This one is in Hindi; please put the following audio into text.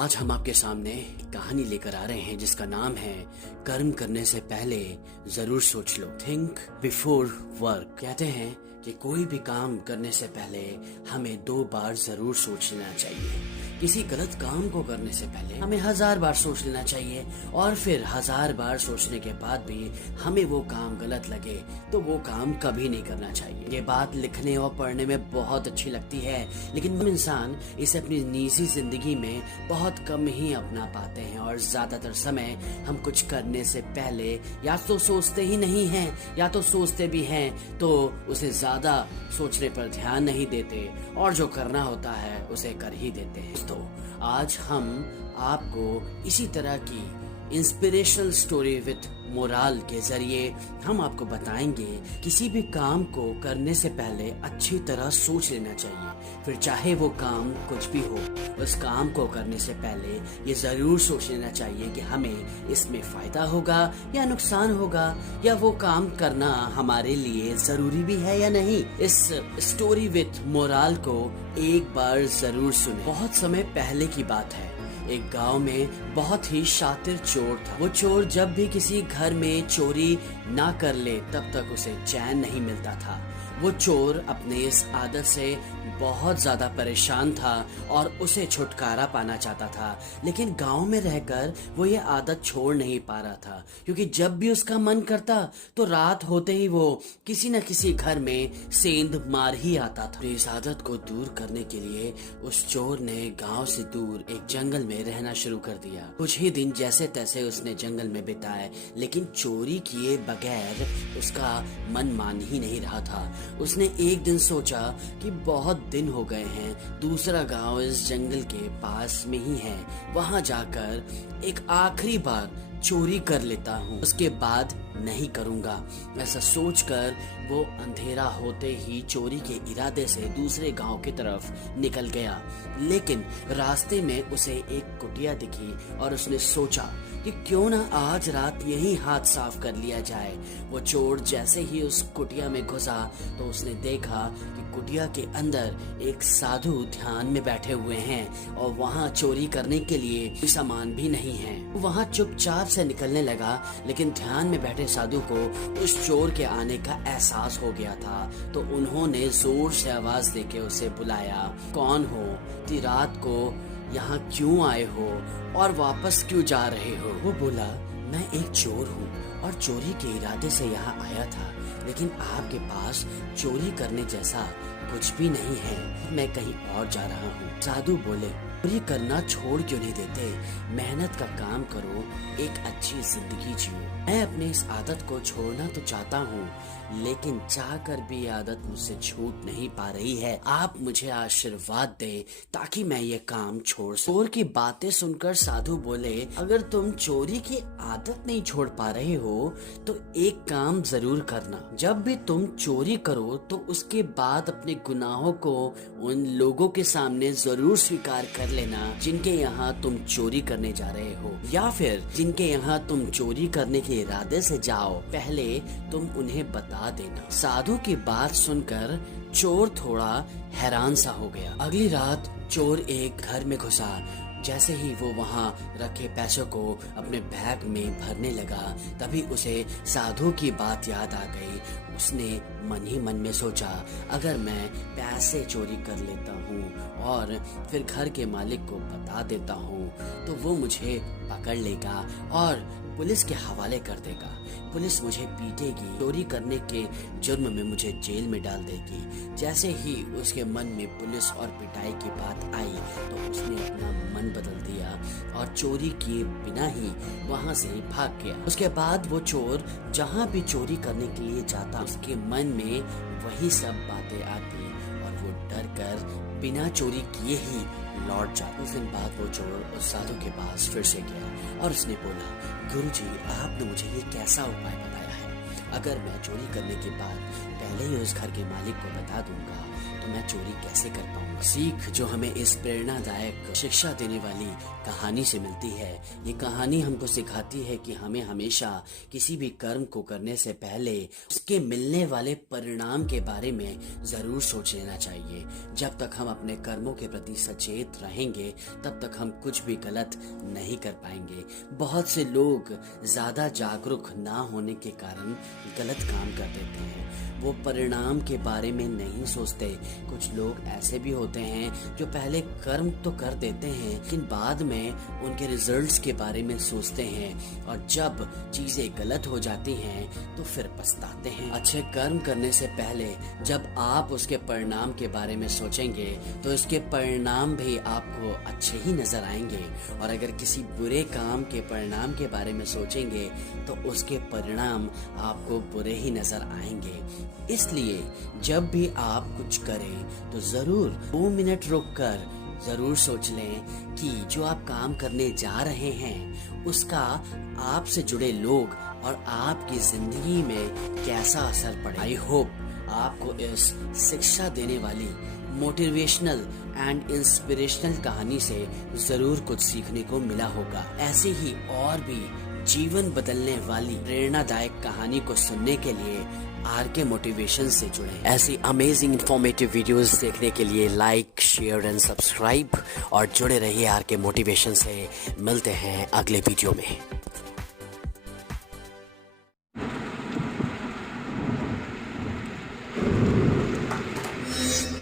आज हम आपके सामने एक कहानी लेकर आ रहे हैं जिसका नाम है कर्म करने से पहले जरूर सोच लो। Think before work. कहते हैं कि कोई भी काम करने से पहले हमें 2 बार जरूर सोच लेना चाहिए। किसी गलत काम को करने से पहले हमें 1000 बार सोच लेना चाहिए और फिर 1000 बार सोचने के बाद भी हमें वो काम गलत लगे तो वो काम कभी नहीं करना चाहिए। ये बात लिखने और पढ़ने में बहुत अच्छी लगती है, लेकिन हम इंसान इसे अपनी निजी जिंदगी में बहुत कम ही अपना पाते हैं और ज्यादातर समय हम कुछ करने से पहले या तो सोचते ही नहीं हैं या तो सोचते भी हैं तो उसे ज्यादा सोचने पर ध्यान नहीं देते और जो करना होता है उसे कर ही देते हैं। तो आज हम आपको इसी तरह की इंस्पिरेशनल स्टोरी विद मोरल के जरिए हम आपको बताएंगे किसी भी काम को करने से पहले अच्छी तरह सोच लेना चाहिए। फिर चाहे वो काम कुछ भी हो, उस काम को करने से पहले ये जरूर सोच लेना चाहिए कि हमें इसमें फायदा होगा या नुकसान होगा, या वो काम करना हमारे लिए जरूरी भी है या नहीं। इस स्टोरी विद मोरल को एक बार जरूर सुने। बहुत समय पहले की बात है। एक गांव में बहुत ही शातिर चोर था। वो चोर जब भी किसी घर में चोरी ना कर ले तब तक उसे चैन नहीं मिलता था। वो चोर अपने इस आदत से बहुत ज्यादा परेशान था और उसे छुटकारा पाना चाहता था, लेकिन गांव में रहकर वो ये आदत छोड़ नहीं पा रहा था, क्योंकि जब भी उसका मन करता तो रात होते ही वो किसी न किसी घर में सेंध मार ही आता था। इस आदत को दूर करने के लिए उस चोर ने गांव से दूर एक जंगल में रहना शुरू कर दिया। कुछ ही दिन जैसे तैसे उसने जंगल में बिताए, लेकिन चोरी किए बगैर उसका मन मान ही नहीं रहा था। उसने एक दिन सोचा कि बहुत दिन हो गए हैं, दूसरा गांव इस जंगल के पास में ही है, वहां जाकर एक आखिरी बार चोरी कर लेता हूँ, उसके बाद नहीं करूंगा। ऐसा सोचकर वो अंधेरा होते ही चोरी के इरादे से दूसरे गांव की तरफ निकल गया, लेकिन रास्ते में उसे एक कुटिया दिखी और उसने सोचा कि क्यों ना आज रात यही हाथ साफ कर लिया जाए। वो चोर जैसे ही उस कुटिया में घुसा तो उसने देखा कि कुटिया के अंदर एक साधु ध्यान में बैठे हुए हैं और वहाँ चोरी करने के लिए कोई सामान भी नहीं है। वहाँ चुपचाप से निकलने लगा, लेकिन ध्यान में बैठे साधु को उस चोर के आने का एहसास हो गया था, तो उन्होंने जोर से आवाज देके उसे बुलाया। कौन हो? इतनी रात को यहाँ क्यों आए हो और वापस क्यों जा रहे हो? वो बोला, मैं एक चोर हूँ और चोरी के इरादे से यहाँ आया था, लेकिन आपके पास चोरी करने जैसा कुछ भी नहीं है, मैं कहीं और जा रहा हूँ। साधु बोले, चोरी करना छोड़ क्यों नहीं देते? मेहनत का काम करो, एक अच्छी जिंदगी जियो। मैं अपने इस आदत को छोड़ना तो चाहता हूँ, लेकिन चाहकर भी आदत मुझसे छूट नहीं पा रही है। आप मुझे आशीर्वाद दे ताकि मैं ये काम छोड़ सकूं। चोर की बातें सुनकर साधु बोले, अगर तुम चोरी की आदत नहीं छोड़ पा रहे हो तो एक काम जरूर करना। जब भी तुम चोरी करो तो उसके बाद अपने गुनाहों को उन लोगों के सामने जरूर स्वीकार कर लेना जिनके यहाँ तुम चोरी करने जा रहे हो, या फिर जिनके यहाँ तुम चोरी करने के इरादे से जाओ, पहले तुम उन्हें बता देना। साधु की बात सुनकर चोर थोड़ा हैरान सा हो गया। अगली रात चोर एक घर में घुसा। जैसे ही वो वहाँ रखे पैसों को अपने बैग में भरने लगा, तभी उसे साधु की बात याद आ गई। उसने मन ही मन में सोचा, अगर मैं पैसे चोरी कर लेता हूँ और फिर घर के मालिक को बता देता हूँ तो वो मुझे पकड़ लेगा और पुलिस के हवाले कर देगा। पुलिस मुझे पीटेगी, चोरी करने के जुर्म में मुझे जेल में डाल देगी। जैसे ही उसके मन में पुलिस और पिटाई की बात आई तो उसने अपना मन बदल दिया और चोरी किए बिना ही वहाँ से भाग गया। उसके बाद वो चोर जहाँ भी चोरी करने के लिए जाता, उसके मन में वही सब बातें आती और वो डर कर बिना चोरी किए ही लौट जाता। उस दिन बाद वो चोर उस साधु के पास फिर से गया और उसने बोला, गुरुजी, आपने मुझे ये कैसा उपाय बताया है? अगर मैं चोरी करने के बाद पहले ही उस घर के मालिक को बता दूंगा तो मैं चोरी कैसे कर पाऊंगा। सीख जो हमें इस प्रेरणादायक शिक्षा देने वाली कहानी से मिलती है, ये कहानी हमको सिखाती है कि हमें हमेशा किसी भी कर्म को करने से पहले उसके मिलने वाले परिणाम के बारे में जरूर सोच लेना चाहिए। जब तक हम अपने कर्मों के प्रति सचेत रहेंगे तब तक हम कुछ भी गलत नहीं कर पाएंगे। बहुत से लोग ज्यादा जागरूक ना होने के कारण गलत काम कर देते हैं, वो परिणाम के बारे में नहीं सोचते। कुछ लोग ऐसे भी होते हैं जो पहले कर्म तो कर देते हैं लेकिन बाद में उनके रिजल्ट्स के बारे में सोचते हैं और जब चीजें गलत हो जाती हैं तो फिर पछताते हैं। अच्छे कर्म करने से पहले जब आप उसके परिणाम के बारे में सोचेंगे तो इसके परिणाम भी आपको अच्छे ही नजर आएंगे, और अगर किसी बुरे काम के परिणाम के बारे में सोचेंगे तो उसके परिणाम आपको बुरे ही नजर आएंगे। इसलिए जब भी आप कुछ करें तो जरूर 2 मिनट रुककर जरूर सोच लें कि जो आप काम करने जा रहे हैं उसका आपसे जुड़े लोग और आपकी जिंदगी में कैसा असर पड़े। आई होप आपको इस शिक्षा देने वाली मोटिवेशनल एंड इंस्पिरेशनल कहानी से जरूर कुछ सीखने को मिला होगा। ऐसी ही और भी जीवन बदलने वाली प्रेरणादायक कहानी को सुनने के लिए आरके मोटिवेशन से जुड़े। ऐसी अमेजिंग इंफॉर्मेटिव वीडियोस देखने के लिए लाइक, शेयर एंड सब्सक्राइब और जुड़े रहिए आरके मोटिवेशन से। मिलते हैं अगले वीडियो में।